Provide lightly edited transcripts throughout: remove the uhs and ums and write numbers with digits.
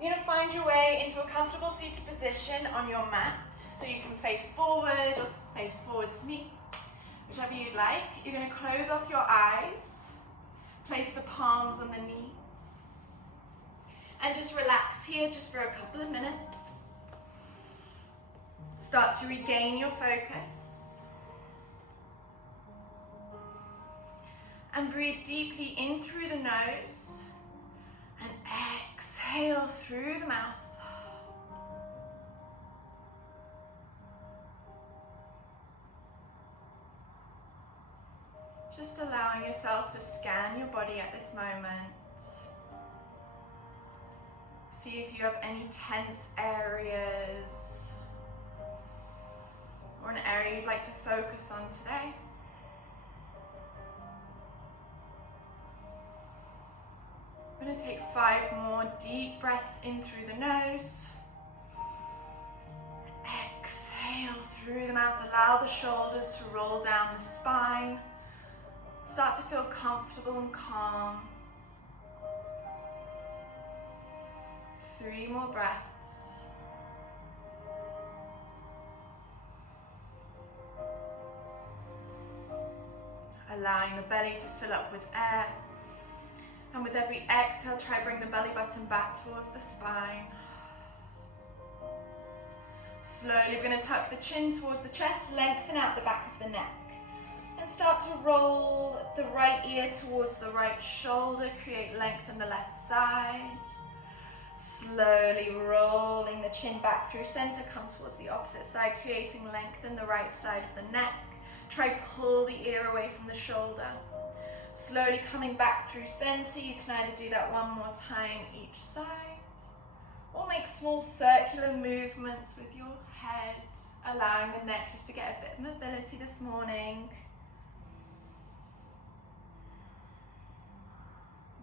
You're going to find your way into a comfortable seated position on your mat, so you can face forward or face forward to me, whichever you'd like. You're going to close off your eyes, place the palms on the knees, and just relax here just for a couple of minutes. Start to regain your focus. And breathe deeply in through the nose and exhale through the mouth. Just allowing yourself to scan your body at this moment. See if you have any tense areas or an area you'd like to focus on today. I'm going to take 5 more deep breaths in through the nose. Exhale through the mouth. Allow the shoulders to roll down the spine. Start to feel comfortable and calm. 3 more breaths. Allowing the belly to fill up with air. And with every exhale, try bring the belly button back towards the spine. Slowly, we're going to tuck the chin towards the chest, lengthen out the back of the neck. And start to roll the right ear towards the right shoulder, create length on the left side. Slowly rolling the chin back through center, come towards the opposite side, creating length in the right side of the neck. Try pull the ear away from the shoulder. Slowly coming back through center, you can either do that one more time each side, or make small circular movements with your head, allowing the neck just to get a bit of mobility this morning.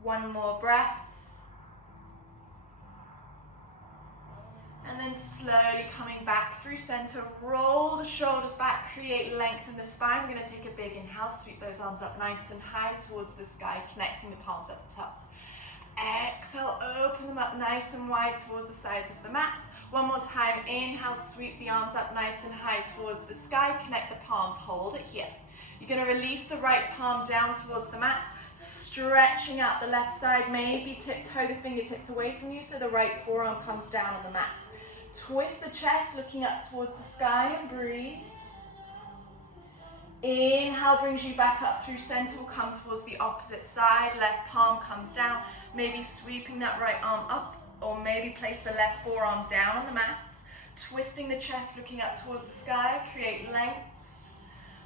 1 more breath. And then slowly coming back through center, roll the shoulders back, create length in the spine. We're going to take a big inhale, sweep those arms up nice and high towards the sky, connecting the palms at the top. Exhale, open them up nice and wide towards the sides of the mat. 1 more time, inhale, sweep the arms up nice and high towards the sky, connect the palms, hold it here. You're going to release the right palm down towards the mat, stretching out the left side, maybe tiptoe the fingertips away from you so the right forearm comes down on the mat. Twist the chest, looking up towards the sky, and breathe. Inhale brings you back up through center. We'll come towards the opposite side. Left palm comes down, maybe sweeping that right arm up, or maybe place the left forearm down on the mat. Twisting the chest, looking up towards the sky, create length.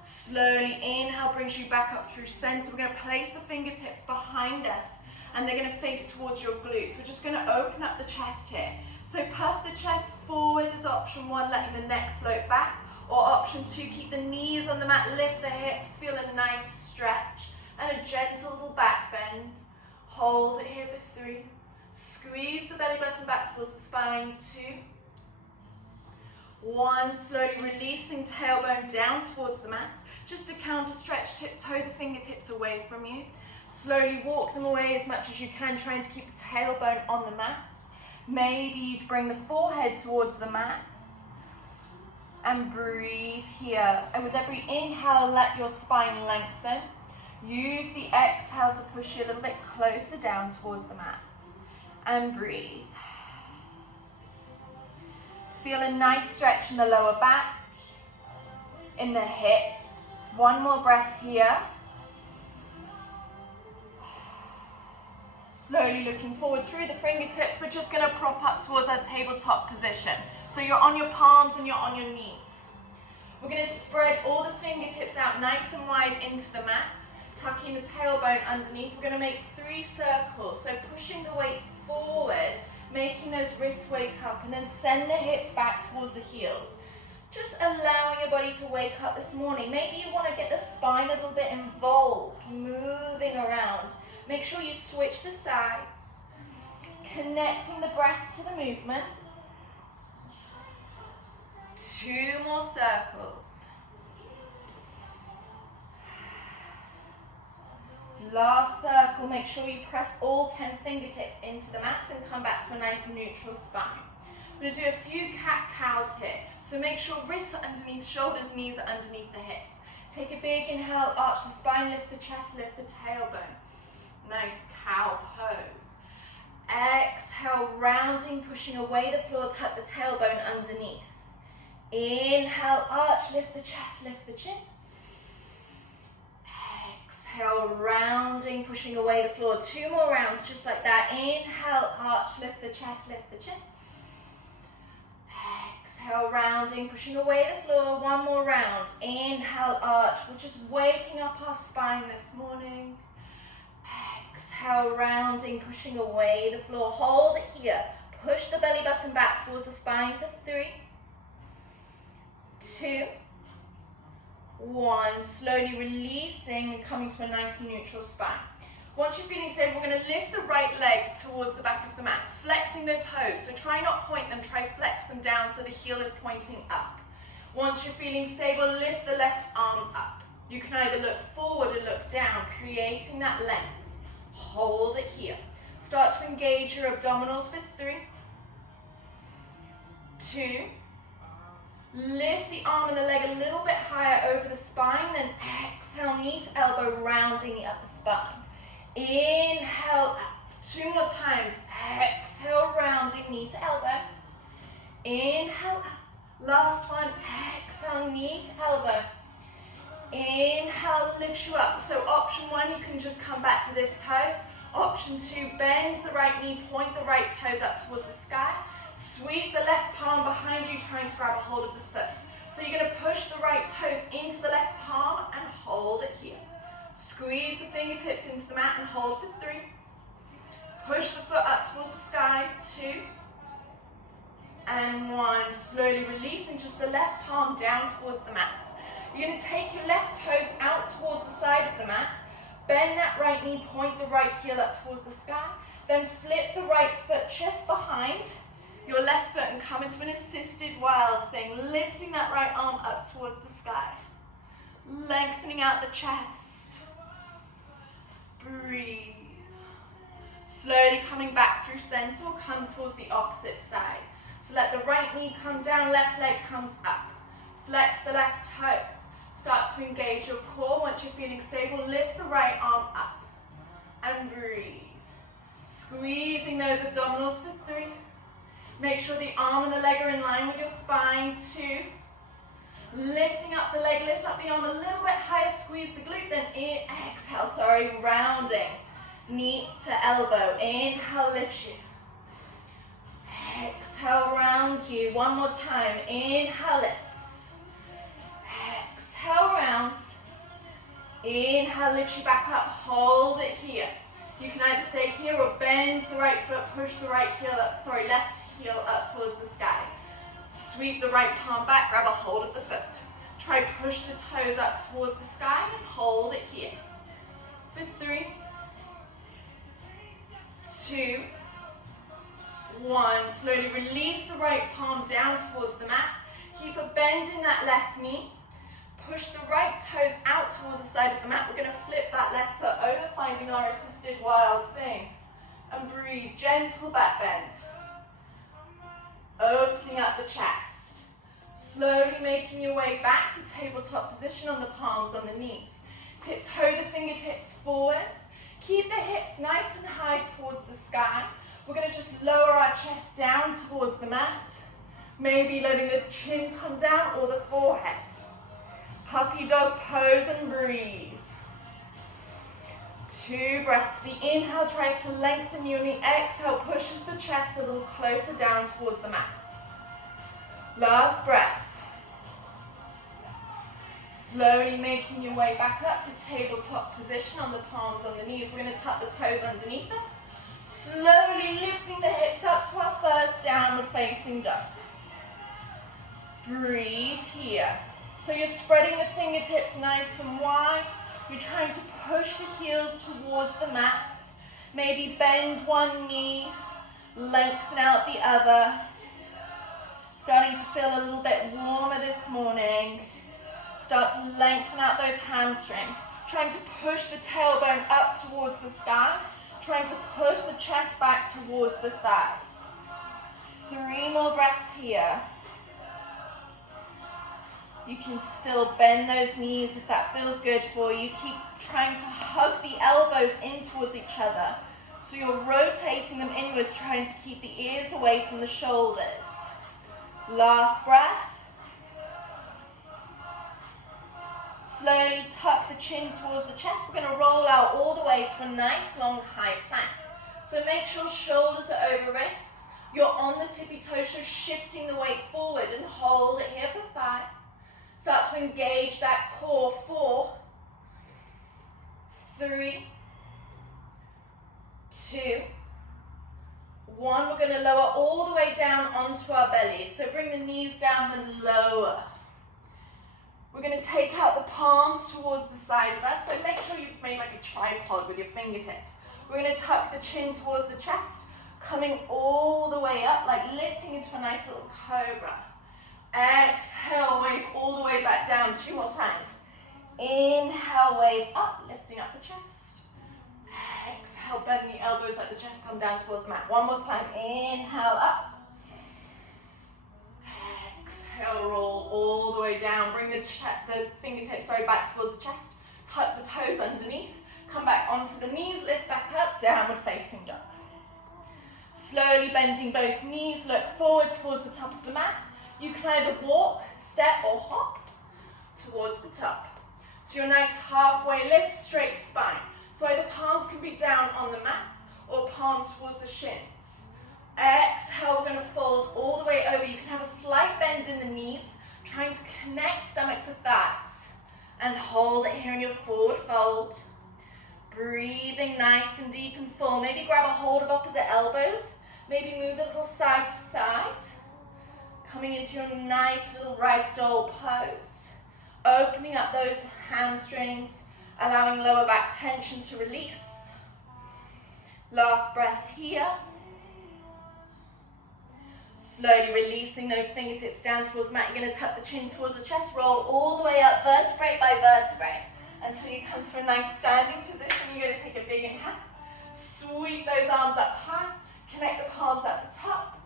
Slowly inhale brings you back up through center. We're going to place the fingertips behind us, and they're going to face towards your glutes. We're just going to open up the chest here. So puff the chest forward as option 1, letting the neck float back. Or option 2, keep the knees on the mat, lift the hips, feel a nice stretch. And a gentle little back bend. Hold it here for 3. Squeeze the belly button back towards the spine, 2. 1, slowly releasing tailbone down towards the mat. Just a counter stretch, tiptoe the fingertips away from you. Slowly walk them away as much as you can, trying to keep the tailbone on the mat. Maybe you bring the forehead towards the mat. And breathe here. And with every inhale, let your spine lengthen. Use the exhale to push you a little bit closer down towards the mat. And breathe. Feel a nice stretch in the lower back, in the hips. 1 more breath here. Slowly looking forward through the fingertips. We're just going to prop up towards our tabletop position. So you're on your palms and you're on your knees. We're going to spread all the fingertips out nice and wide into the mat, tucking the tailbone underneath. We're going to make 3 circles. So pushing the weight forward, making those wrists wake up, and then send the hips back towards the heels. Just allowing your body to wake up this morning. Maybe you want to get the spine a little bit involved, moving around. Make sure you switch the sides, connecting the breath to the movement. 2 more circles. Last circle, make sure you press all 10 fingertips into the mat and come back to a nice neutral spine. We're going to do a few cat-cows here. So make sure wrists are underneath shoulders, knees are underneath the hips. Take a big inhale, arch the spine, lift the chest, lift the tailbone. Nice cow pose. Exhale, rounding, pushing away the floor, tuck the tailbone underneath. Inhale, arch, lift the chest, lift the chin. Exhale, rounding, pushing away the floor. 2 more rounds, just like that. Inhale, arch, lift the chest, lift the chin. Exhale, rounding, pushing away the floor. 1 more round. Inhale, arch. We're just waking up our spine this morning. Exhale, rounding, pushing away the floor. Hold it here. Push the belly button back towards the spine for 3, 2, 1. Slowly releasing and coming to a nice neutral spine. Once you're feeling stable, we're going to lift the right leg towards the back of the mat, flexing the toes. So try not point them, try flex them down so the heel is pointing up. Once you're feeling stable, lift the left arm up. You can either look forward or look down, creating that length. Hold it here. Start to engage your abdominals for 3, 2, lift the arm and the leg a little bit higher over the spine, then exhale, knee to elbow, rounding the upper spine. Inhale up. 2 more times. Exhale, rounding, knee to elbow. Inhale up. Last one. Exhale, knee to elbow. Inhale, lifts you up. So option 1, you can just come back to this pose. Option 2, bend the right knee, point the right toes up towards the sky. Sweep the left palm behind you, trying to grab a hold of the foot. So you're going to push the right toes into the left palm and hold it here. Squeeze the fingertips into the mat and hold for 3. Push the foot up towards the sky, 2, and 1. Slowly releasing just the left palm down towards the mat. You're going to take your left toes out towards the side of the mat, bend that right knee, point the right heel up towards the sky, then flip the right foot just behind your left foot and come into an assisted wild thing, lifting that right arm up towards the sky, lengthening out the chest. Breathe. Slowly coming back through center, or come towards the opposite side. So let the right knee come down, left leg comes up. Flex the left toes. Start to engage your core. Once you're feeling stable, lift the right arm up and breathe. Squeezing those abdominals for 3. Make sure the arm and the leg are in line with your spine. 2. Lifting up the leg, lift up the arm a little bit higher, squeeze the glute, then exhale, rounding. Knee to elbow, inhale, lifts you. Exhale, rounds you. 1 more time, inhale, lifts. Exhale, rounds. Inhale, lifts you back up, hold it here. You can either stay here or bend the right foot, push the right heel up, left heel up towards the sky. Sweep the right palm back, grab a hold of the foot. Try push the toes up towards the sky and hold it here. For 3, 2, 1. Slowly release the right palm down towards the mat. Keep a bend in that left knee. Push the right toes out towards the side of the mat. We're going to flip that left foot over, finding our assisted wild thing. And breathe, gentle back bend. Opening up the chest. Slowly making your way back to tabletop position on the palms on the knees. Tiptoe the fingertips forward. Keep the hips nice and high towards the sky. We're going to just lower our chest down towards the mat. Maybe letting the chin come down or the forehead. Puppy dog pose and breathe. 2 breaths. The inhale tries to lengthen you and the exhale pushes the chest a little closer down towards the mat. Last breath. Slowly making your way back up to tabletop position on the palms on the knees. We're going to tuck the toes underneath us. Slowly lifting the hips up to our first downward facing dog. Breathe here. So you're spreading the fingertips nice and wide. You're trying to push the heels towards the mat. Maybe bend one knee, lengthen out the other. Starting to feel a little bit warmer this morning. Start to lengthen out those hamstrings. Trying to push the tailbone up towards the sky. Trying to push the chest back towards the thighs. 3 more breaths here. You can still bend those knees if that feels good for you. Keep trying to hug the elbows in towards each other. So you're rotating them inwards, trying to keep the ears away from the shoulders. Last breath. Slowly tuck the chin towards the chest. We're going to roll out all the way to a nice long high plank. So make sure shoulders are over wrists. You're on the tippy toes, so shifting the weight forward and hold it here for 5. Start to engage that core. 4, 3, 2, 1. We're going to lower all the way down onto our bellies. So bring the knees down and lower. We're going to take out the palms towards the side of us. So make sure you've made like a tripod with your fingertips. We're going to tuck the chin towards the chest, coming all the way up, like lifting into a nice little cobra. Exhale, wave all the way back down. 2 more times. Inhale, wave up, lifting up the chest. Exhale, bend the elbows, let the chest come down towards the mat. 1 more time. Inhale, up. Exhale, roll all the way down. Bring the fingertips back towards the chest. Tuck the toes underneath. Come back onto the knees, lift back up, downward facing dog. Slowly bending both knees, look forward towards the top of the mat. You can either walk, step, or hop towards the top. So your nice halfway lift, straight spine. So either palms can be down on the mat or palms towards the shins. Exhale, we're going to fold all the way over. You can have a slight bend in the knees, trying to connect stomach to thighs. And hold it here in your forward fold. Breathing nice and deep and full. Maybe grab a hold of opposite elbows. Maybe move a little side to side. Coming into your nice little ragdoll pose. Opening up those hamstrings, allowing lower back tension to release. Last breath here. Slowly releasing those fingertips down towards the mat. You're going to tuck the chin towards the chest, roll all the way up vertebrae by vertebrae until you come to a nice standing position. You're going to take a big inhale. Sweep those arms up high. Connect the palms at the top.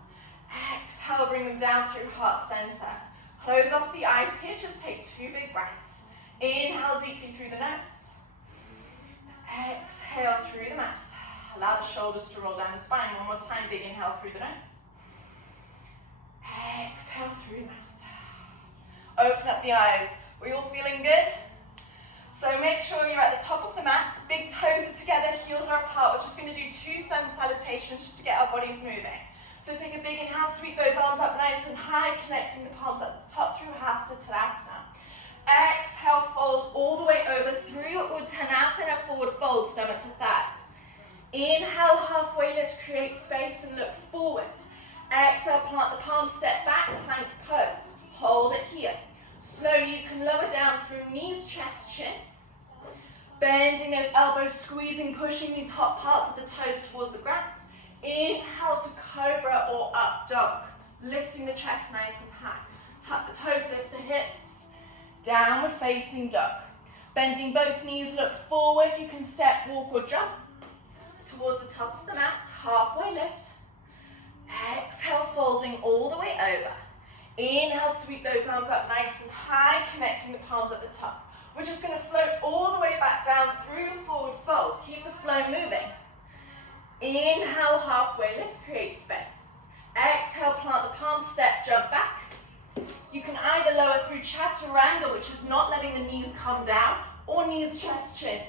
Exhale, bring them down through heart center. Close off the eyes here, just take 2 big breaths. Inhale deeply through the nose. Exhale through the mouth. Allow the shoulders to roll down the spine. 1 more time, big inhale through the nose. Exhale through the mouth. Open up the eyes. Are you all feeling good? So make sure you're at the top of the mat. Big toes are together, heels are apart. We're just going to do 2 sun salutations just to get our bodies moving. So take a big inhale, sweep those arms up nice and high, connecting the palms at the top through Hasta Tadasana. Exhale, fold all the way over through Uttanasana, forward fold, stomach to thighs. Inhale, halfway lift, create space and look forward. Exhale, plant the palms, step back, plank pose. Hold it here. Slowly you can lower down through knees, chest, chin. Bending those elbows, squeezing, pushing the top parts of the toes towards the ground. Inhale to cobra or up dog. Lifting the chest nice and high. Tuck the toes, lift the hips. Downward facing dog. Bending both knees, look forward. You can step, walk or jump towards the top of the mat. Halfway lift. Exhale, folding all the way over. Inhale, sweep those arms up nice and high, connecting the palms at the top. We're just going to float all the way back down through the forward fold. Keep the flow moving. Inhale, halfway lift, create space. Exhale, plant the palms, step, jump back. You can either lower through chaturanga, which is not letting the knees come down, or knees, chest, chin.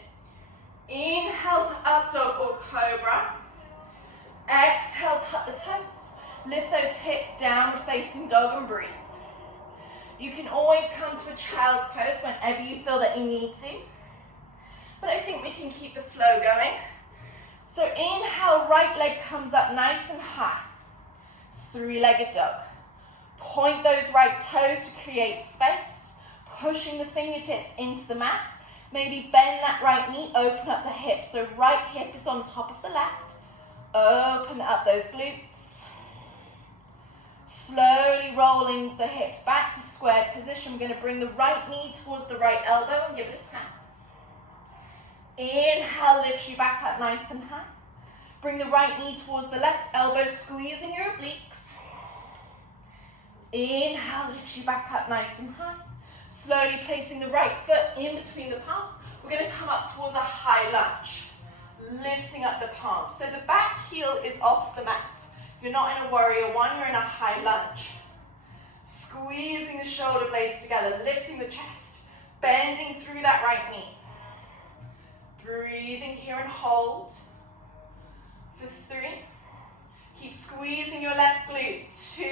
Inhale to up dog or cobra. Exhale, tuck the toes. Lift those hips, downward facing dog and breathe. You can always come to a child's pose whenever you feel that you need to. But I think we can keep the flow going. So inhale, right leg comes up nice and high. 3-legged dog. Point those right toes to create space. Pushing the fingertips into the mat. Maybe bend that right knee, open up the hip. So right hip is on top of the left. Open up those glutes. Slowly rolling the hips back to squared position. We're going to bring the right knee towards the right elbow and give it a tap. Inhale, lifts you back up nice and high. Bring the right knee towards the left elbow, squeezing your obliques. Inhale, lifts you back up nice and high. Slowly placing the right foot in between the palms. We're going to come up towards a high lunge. Lifting up the palms. So the back heel is off the mat. You're not in a warrior one, you're in a high lunge. Squeezing the shoulder blades together, lifting the chest, bending through that right knee. Breathing here and hold. For 3. Keep squeezing your left glute. 2.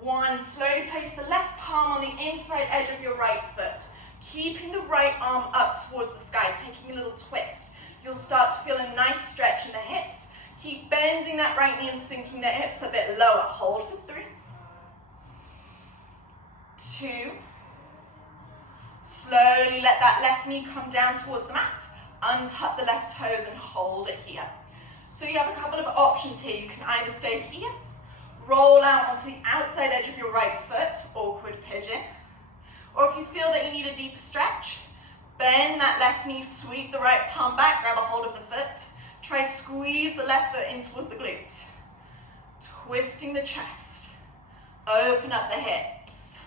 1. Slowly place the left palm on the inside edge of your right foot. Keeping the right arm up towards the sky, taking a little twist. You'll start to feel a nice stretch in the hips. Keep bending that right knee and sinking the hips a bit lower. Hold for 3. 2. Slowly let that left knee come down towards the mat. Untuck the left toes and hold it here. So you have a couple of options here. You can either stay here, roll out onto the outside edge of your right foot, awkward pigeon. Or if you feel that you need a deeper stretch, bend that left knee, sweep the right palm back, grab a hold of the foot. Try squeeze the left foot in towards the glute. Twisting the chest. Open up the hips.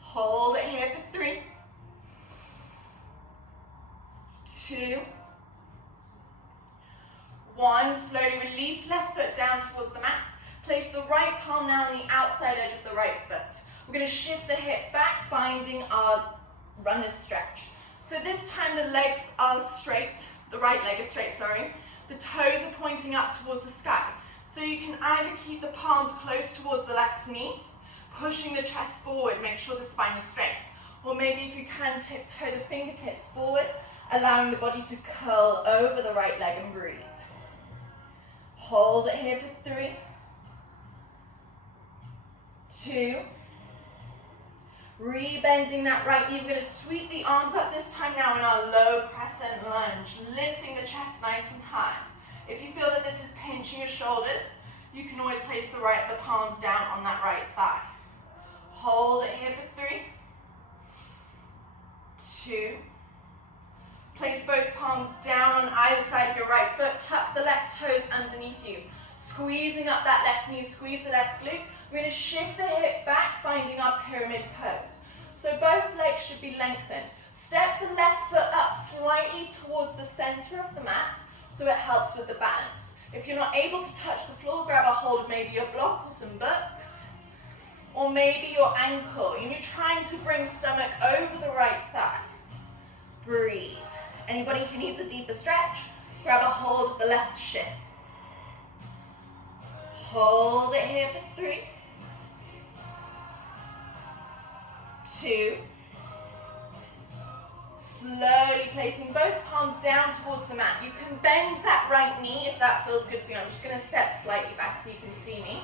Hold it here for 3. 2. 1. Slowly release left foot down towards the mat. Place the right palm now on the outside edge of the right foot. We're going to shift the hips back, finding our runner's stretch. So this time the legs are straight, the right leg is straight, sorry. The toes are pointing up towards the sky. So you can either keep the palms close towards the left knee, pushing the chest forward, make sure the spine is straight. Or maybe if you can, tiptoe the fingertips forward, allowing the body to curl over the right leg and breathe. Hold it here for 3. 2. Rebending that right knee. We're going to sweep the arms up this time now in our low crescent lunge, lifting the chest nice and high. If you feel that this is pinching your shoulders, you can always place the palms down on that right thigh. Hold it here for 3. 2. Place both palms down on either side of your right foot. Tuck the left toes underneath you. Squeezing up that left knee, squeeze the left glute. We're going to shift the hips back, finding our pyramid pose. So both legs should be lengthened. Step the left foot up slightly towards the center of the mat, so it helps with the balance. If you're not able to touch the floor, grab a hold of maybe your block or some books, or maybe your ankle. And you're trying to bring stomach over the right thigh. Breathe. Anybody who needs a deeper stretch, grab a hold of the left shin. Hold it here for 3. 2. Slowly placing both palms down towards the mat. You can bend that right knee if that feels good for you. I'm just going to step slightly back so you can see me.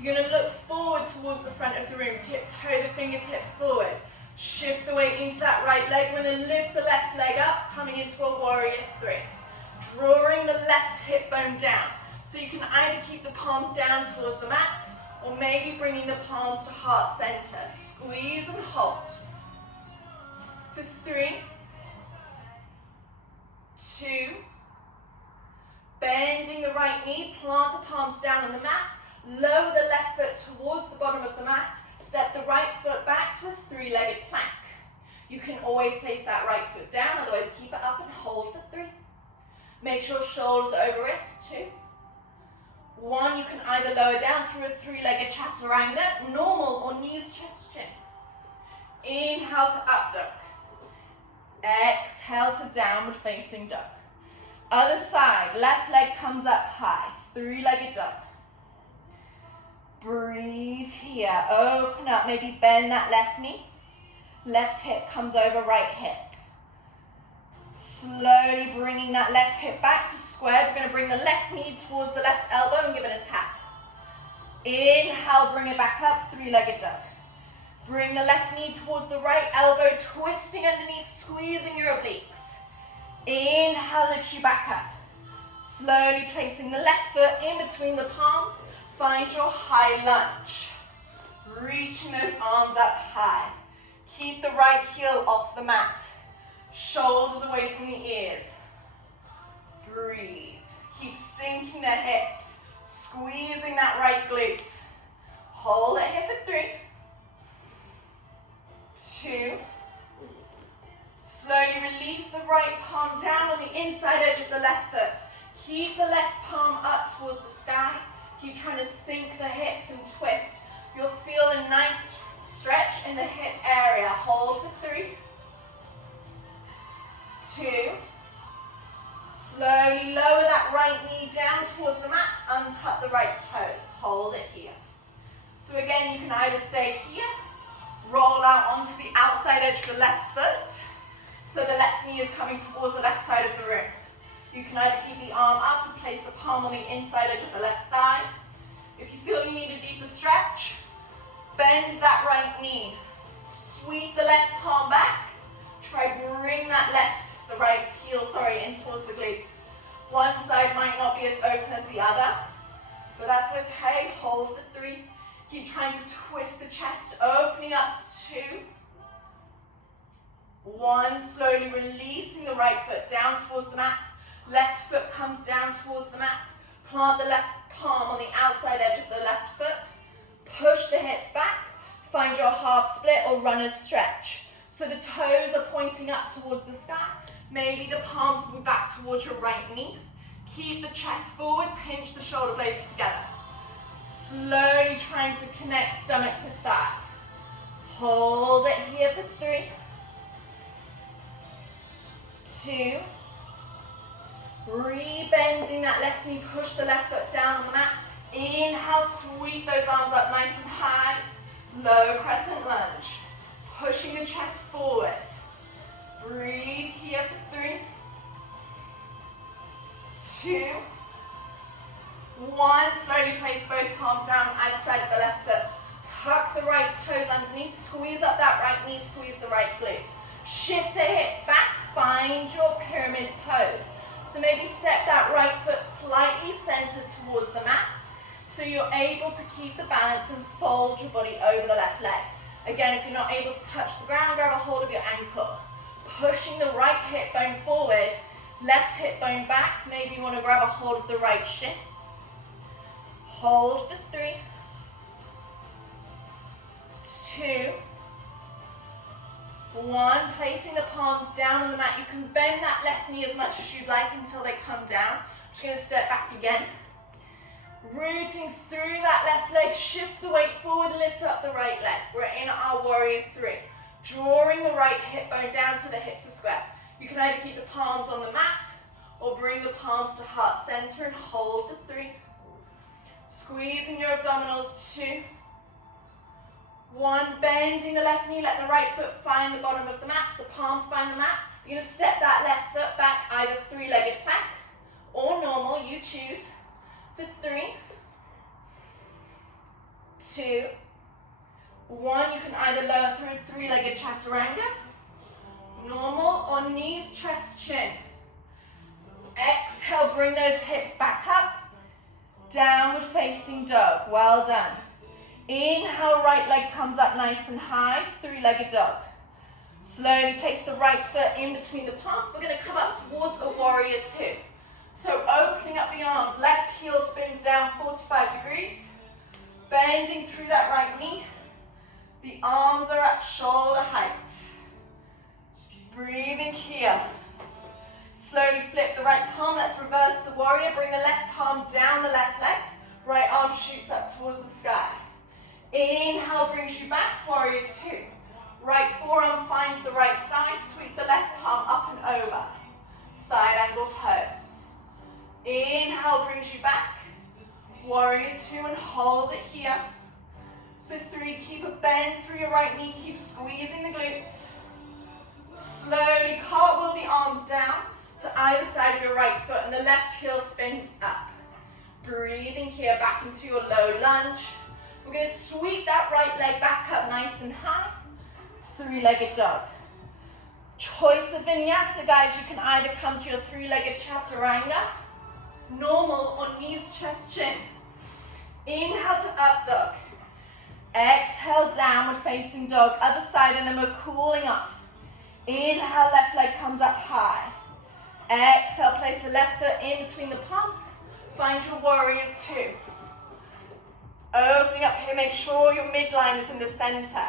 You're going to look forward towards the front of the room. Tiptoe the fingertips forward. Shift the weight into that right leg. We're going to lift the left leg up, coming into a warrior 3. Drawing the left hip bone down. So you can either keep the palms down towards the mat, or maybe bringing the palms to heart center. Squeeze and hold. For 3. 2. Bending the right knee, plant the palms down on the mat. Lower the left foot towards the bottom of the mat. Step the right foot back to a 3-legged plank. You can always place that right foot down, otherwise keep it up and hold for 3. Make sure shoulders are over wrist. 2. 1, you can either lower down through a 3-legged chaturanga, normal, or knees, chest, chin. Inhale to up dog. Exhale to downward facing dog. Other side, left leg comes up high, 3-legged dog. Breathe here, open up, maybe bend that left knee. Left hip comes over right hip. Slowly bringing that left hip back to square. We're going to bring the left knee towards the left elbow and give it a tap. Inhale, bring it back up, 3-legged dog. Bring the left knee towards the right elbow, twisting underneath, squeezing your obliques. Inhale, lifts you back up. Slowly placing the left foot in between the palms. Find your high lunge. Reaching those arms up high. Keep the right heel off the mat. Shoulders away from the ears. Breathe. Keep sinking the hips, squeezing that right glute. Hold it here for 3, 2. Slowly release the right palm down on the inside edge of the left foot. Keep the left palm up towards the sky. Keep trying to sink the hips and twist. You'll feel a nice stretch in the hip area. Hold for 3, 2. Slowly lower that right knee down towards the mat. Untuck the right toes. Hold it here. So again, you can either stay here, roll out onto the outside edge of the left foot, so the left knee is coming towards the left side of the room. You can either keep the arm up and place the palm on the inside edge of the left thigh. If you feel you need a deeper stretch, bend that right knee. Sweep the left palm back. Try bring the right heel, in towards the glutes. One side might not be as open as the other, but that's okay. Hold for 3. Keep trying to twist the chest, opening up 2. 1, slowly releasing the right foot down towards the mat. Left foot comes down towards the mat. Plant the left palm on the outside edge of the left foot. Push the hips back. Find your half split or runner's stretch. So the toes are pointing up towards the sky. Maybe the palms will be back towards your right knee. Keep the chest forward, pinch the shoulder blades together. Slowly trying to connect stomach to thigh. Hold it here for 3, 2. Rebending that left knee, push the left foot down on the mat. Inhale, sweep those arms up nice and high. Low crescent lunge. Pushing the chest forward. Breathe here for 3, 2, 1. Slowly place both palms down on either side of the left foot. Tuck the right toes underneath. Squeeze up that right knee, squeeze the right glute. Shift the hips back. Find your pyramid pose. So maybe step that right foot slightly centered towards the mat, so you're able to keep the balance and fold your body over the left leg. Again, if you're not able to touch the ground, grab a hold of your ankle. Pushing the right hip bone forward, left hip bone back. Maybe you want to grab a hold of the right shin. Hold for 3, 2, 1. Placing the palms down on the mat. You can bend that left knee as much as you'd like until they come down. I'm just going to step back again. Rooting through that left leg, shift the weight forward, lift up the right leg. We're in our warrior 3. Drawing the right hip bone down so the hips are square. You can either keep the palms on the mat or bring the palms to heart center and hold for 3. Squeezing your abdominals, 2. 1, bending the left knee, let the right foot find the bottom of the mat, the palms find the mat. You're going to step that left foot back, either 3-legged plank or normal, you choose. For 3, 2, 1. You can either lower through 3-legged chaturanga, normal, or knees, chest, chin. Exhale, bring those hips back up. Downward facing dog. Well done. Inhale, right leg comes up nice and high, 3-legged dog. Slowly place the right foot in between the palms. We're going to come up towards a warrior 2. So opening up the arms, left heel spins down 45 degrees. Bending through that right knee. The arms are at shoulder height. Breathing here. Slowly flip the right palm. Let's reverse the warrior. Bring the left palm down the left leg. Right arm shoots up towards the sky. Inhale brings you back, warrior 2. Right forearm finds the right thigh. Sweep the left palm up and over. Side angle pose. Inhale brings you back, warrior 2, and hold it here. For 3, keep a bend through your right knee. Keep squeezing the glutes. Slowly cartwheel the arms down to either side of your right foot, and the left heel spins up. Breathing here back into your low lunge. We're going to sweep that right leg back up nice and high. 3-legged dog. Choice of vinyasa, guys. You can either come to your 3-legged chaturanga, normal, or knees, chest, chin. Inhale to up dog. Exhale, downward facing dog. Other side, and then we're cooling off. Inhale, left leg comes up high. Exhale, place the left foot in between the palms. Find your warrior two. Opening up here, make sure your midline is in the center.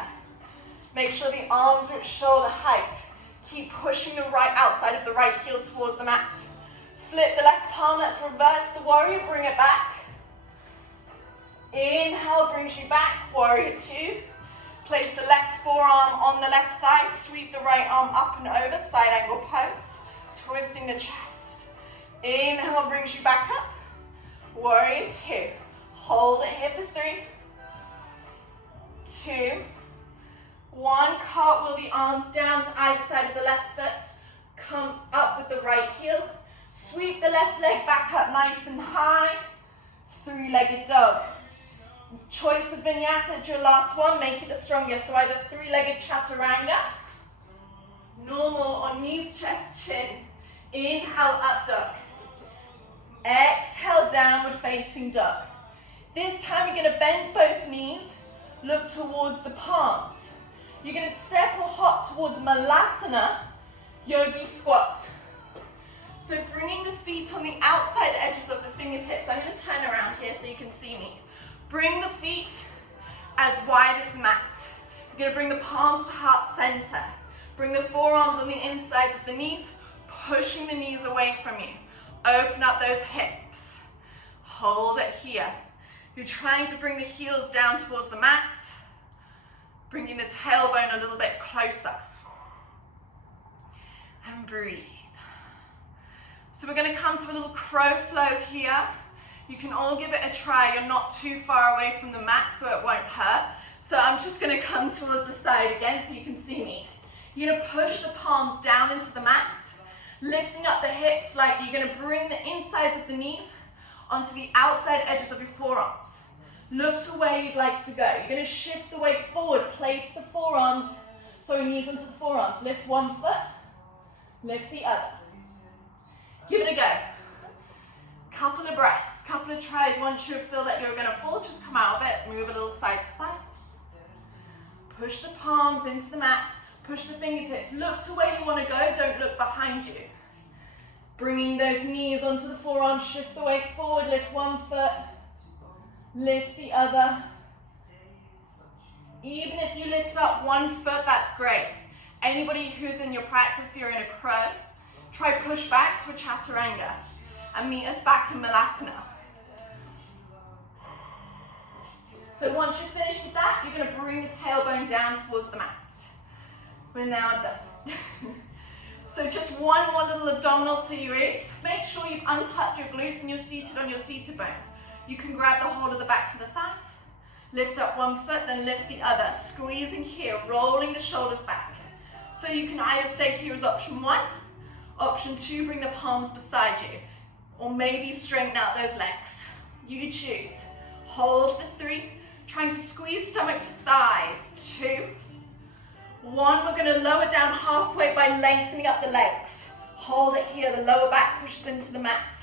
Make sure the arms are at shoulder height. Keep pushing the right outside of the right heel towards the mat. Flip the left palm, let's reverse the warrior, bring it back. Inhale brings you back, warrior two. Place the left forearm on the left thigh, sweep the right arm up and over, side angle pose, twisting the chest. Inhale brings you back up, warrior two. Hold it here for 3, 2, 1. Cartwheel the arms down to either side of the left foot. Come up with the right heel. Sweep the left leg back up nice and high. 3-legged dog. Choice of Vinyasa, it's your last one. Make it the strongest. So either 3-legged chaturanga, normal on knees, chest, chin. Inhale, up dog. Exhale, downward facing dog. This time you're going to bend both knees, look towards the palms. You're going to step or hop towards Malasana, Yogi squat. So bringing the feet on the outside edges of the fingertips. I'm going to turn around here so you can see me. Bring the feet as wide as the mat. You're going to bring the palms to heart center. Bring the forearms on the insides of the knees, pushing the knees away from you. Open up those hips. Hold it here. You're trying to bring the heels down towards the mat, bringing the tailbone a little bit closer. And breathe. So we're going to come to a little crow flow here. You can all give it a try. You're not too far away from the mat, so it won't hurt. So I'm just going to come towards the side again so you can see me. You're going to push the palms down into the mat, lifting up the hips slightly. You're going to bring the insides of the knees onto the outside edges of your forearms. Look to where you'd like to go. You're going to shift the weight forward. Place the forearms, knees onto the forearms. Lift one foot, lift the other. Give it a go. Couple of breaths, couple of tries. Once you feel that you're going to fall, just come out of it. Move a little side to side. Push the palms into the mat. Push the fingertips. Look to where you want to go. Don't look behind you. Bringing those knees onto the forearms, shift the weight forward, lift one foot, lift the other. Even if you lift up one foot, that's great. Anybody who's in your practice, if you're in a crow, try push back to a chaturanga and meet us back in Malasana. So once you're finished with that, you're going to bring the tailbone down towards the mat. We're now done. So just one more little abdominal series. Make sure you've untucked your glutes and you're seated on your seated bones. You can grab the hold of the backs of the thighs, lift up one foot, then lift the other. Squeezing here, rolling the shoulders back. So you can either stay here as option 1, option 2, bring the palms beside you, or maybe straighten out those legs. You choose. Hold for 3, trying to squeeze stomach to thighs. 2, 1, we're going to lower down halfway by lengthening up the legs. Hold it here, the lower back pushes into the mat.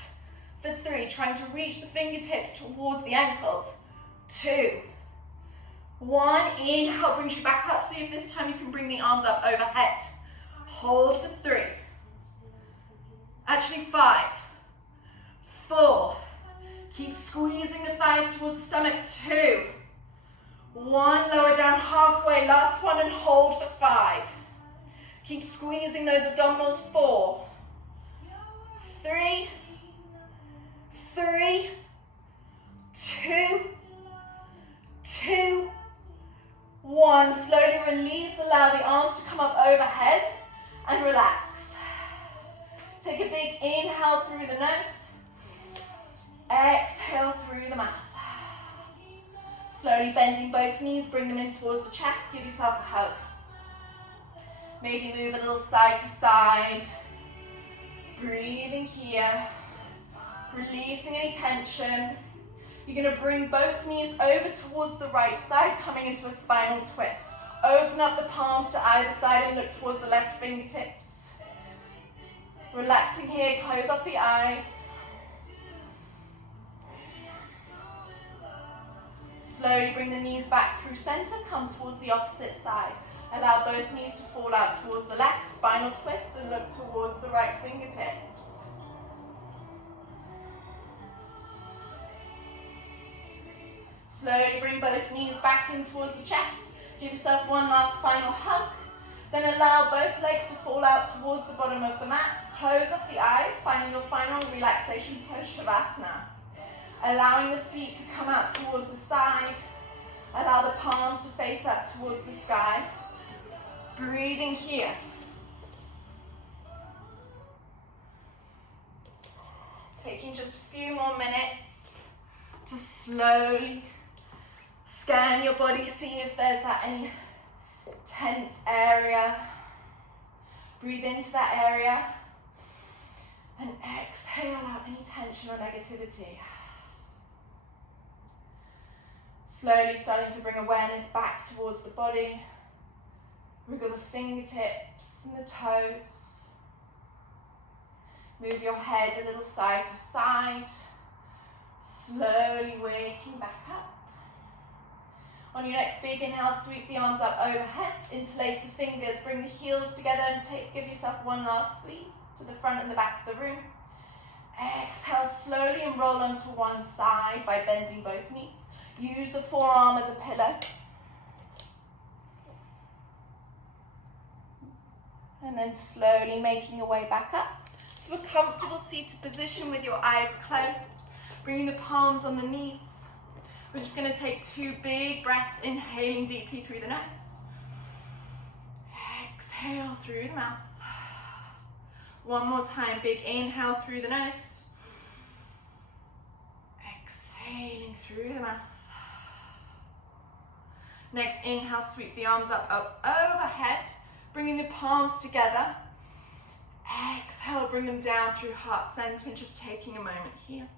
For 3, trying to reach the fingertips towards the ankles. 2, 1, inhale brings you back up. See if this time you can bring the arms up overhead. Hold for 3. Actually 5, 4, keep squeezing the thighs towards the stomach. 2, 1, lower down halfway, last one, and hold for 5. Keep squeezing those abdominals. 4, 3, 2, 2, 1. Slowly release, allow the arms to come up overhead and relax. Take a big inhale through the nose, exhale through the mouth. Slowly bending both knees, bring them in towards the chest, give yourself a hug. Maybe move a little side to side. Breathing here, releasing any tension. You're going to bring both knees over towards the right side, coming into a spinal twist. Open up the palms to either side and look towards the left fingertips. Relaxing here, close off the eyes. Slowly bring the knees back through center, come towards the opposite side. Allow both knees to fall out towards the left, spinal twist, and look towards the right fingertips. Slowly bring both knees back in towards the chest. Give yourself one last final hug. Then allow both legs to fall out towards the bottom of the mat. Close off the eyes, finding your final relaxation push Shavasana. Allowing the feet to come out towards the side. Allow the palms to face up towards the sky. Breathing here. Taking just a few more minutes to slowly scan your body, see if there's any tense area. Breathe into that area and exhale out any tension or negativity. Slowly starting to bring awareness back towards the body. Wriggle the fingertips and the toes. Move your head a little side to side. Slowly waking back up. On your next big inhale, sweep the arms up overhead, interlace the fingers, bring the heels together and give yourself one last squeeze to the front and the back of the room. Exhale slowly and roll onto one side by bending both knees. Use the forearm as a pillow. And then slowly making your way back up to a comfortable seated position with your eyes closed, bringing the palms on the knees. We're just going to take 2 big breaths, inhaling deeply through the nose. Exhale through the mouth. One more time, big inhale through the nose. Exhaling through the mouth. Next inhale, sweep the arms up overhead, bringing the palms together. Exhale, bring them down through heart center and just taking a moment here.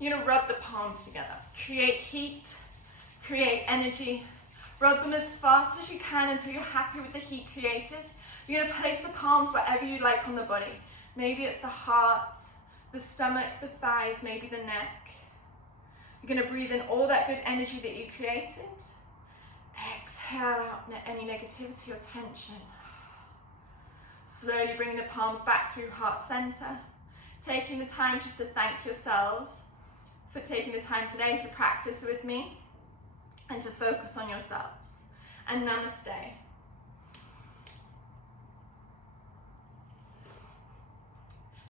You're going to rub the palms together. Create heat, create energy. Rub them as fast as you can until you're happy with the heat created. You're going to place the palms wherever you like on the body. Maybe it's the heart, the stomach, the thighs, maybe the neck. You're going to breathe in all that good energy that you created. Exhale out any negativity or tension. Slowly bringing the palms back through heart center. Taking the time just to thank yourselves for taking the time today to practice with me and to focus on yourselves. And namaste.